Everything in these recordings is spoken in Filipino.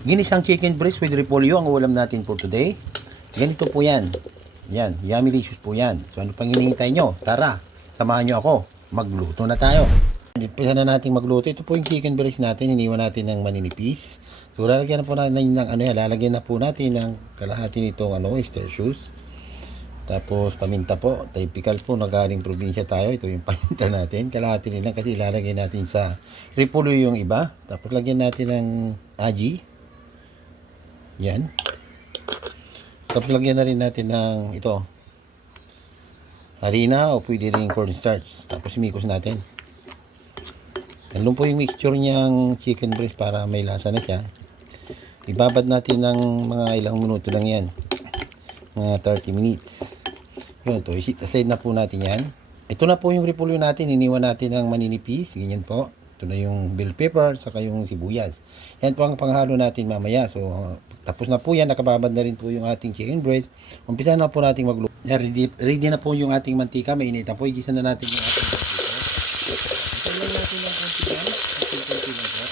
Ginisang chicken breast with repolyo ang ulam natin for today. Ganito po yan. Yan, yummy delicious po yan. So ano pang hinihintay nyo? Tara, samahan nyo ako. Magluto na tayo. Umpisa na natin magluto. Ito po yung chicken breast natin. Iniwan natin ng maninipis. So lalagyan na po natin ng lalagyan na po natin ng kalahati nitong oyster sauce. Tapos paminta po, typical po na galing probinsya tayo. Ito yung paminta natin. Kalahati rin lang kasi ilalagay natin sa repolyo yung iba. Tapos lagyan natin ng aji. Yan. Tapos lagyan na rin natin ng ito. Harina o pwede rin cornstarch. Tapos imikos natin. Ganun po yung mixture niyang chicken breast para may lasa na siya. Ibabad natin ng mga ilang minuto lang yan. Mga 30 minutes. Yun, to isit aside na po natin yan. Ito na po yung repolyo natin. Iniwan natin ng maninipis. Ganyan po. Ito na yung bell pepper saka yung sibuyas. Yan po ang panghalo natin mamaya. So, tapos na po yan. Nakababad na rin po yung ating chicken breast. Umpisa na po natin magluto. Ready na po yung ating mantika. Mainit na po. Igisa na natin yung ating mantika. Igisa na natin yung konti yan. Konti lang po.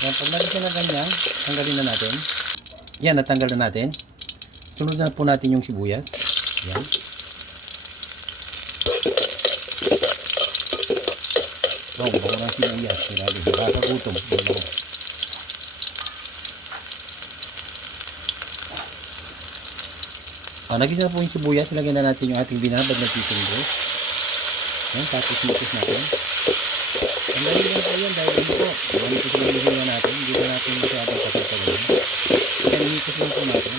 Yan, pag nagisa na ganyan, tanggalin na natin. Yan, natanggal na natin. Sunod na po natin yung sibuyas. Yan. Wow, baka na sibuyas. Grabe, nakakagutom. Nagisa na po yung sibuyas. Ilagyan na natin yung ating binabad na chicken breast. Yan, tapos mikos natin. Ang dali lang po yan dahil ito po. Mikos lang yung hiwa natin. Hindi na natin masyadong patagpagan. Kaya mikos lang po natin.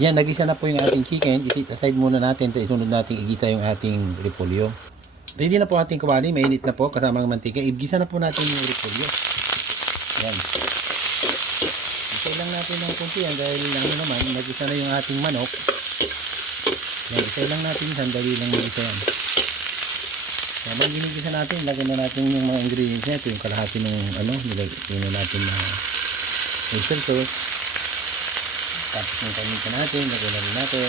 Yan, nagisa na po yung ating chicken. Isit aside muna natin. Isunod natin igisa yung ating repolyo. Ready na po ating kawali. Mainit na po kasama ang mantika. Igisa na po natin yung repolyo. Yan. Isay lang natin ng konti yan dahil naman, nagisa na yung ating manok. Yan, isay lang natin. Sandali lang magisa yan. Habang ginigisa natin, lagyan na natin yung mga ingredients na ito. Yung kalahati ng nilagyan na natin na oyster sauce. Tapos yung paminta natin, lagyan na rin natin.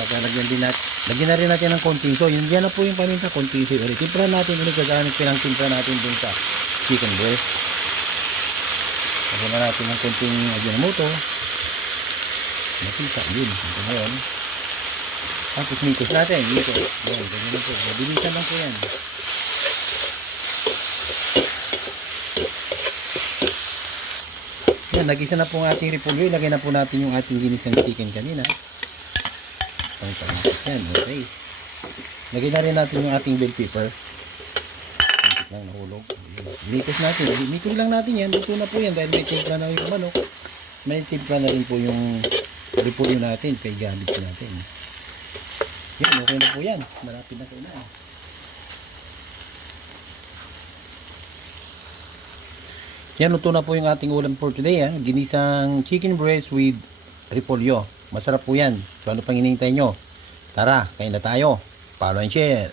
Pagkalagyan din natin, lagyan na rin natin ng konting soy. Yun dyan na po yung paminta, konting soy ulit. Timpla natin ulit, gagamit pinang-timpla natin dun sa chicken breast. Lagyan na natin ng konting ajinomoto. Napisa, yun. Ito na yun. Tapos mikos natin, mikos. Yan, ganyan na po. Mabilisan lang po yan. Yan, nagisa na po ang ating repolyo. Ilagay na po natin yung ating ginisang chicken kanina. Yan, okay. Lagay na rin natin yung ating bell pepper. Kuntit lang nahulog. Mikos natin. Mikos lang natin yan. Luto na po yan dahil may timpla na yung manok. May timpla na rin po yung repolyo natin. Kaya gamit po natin. Yan, okay na po yan. Malapit na kayo na. Yan, luto na po yung ating ulam for today. Ginisang chicken breast with repolyo. Masarap po yan. So ano pang hinihintay nyo? Tara, kain na tayo. Follow and share.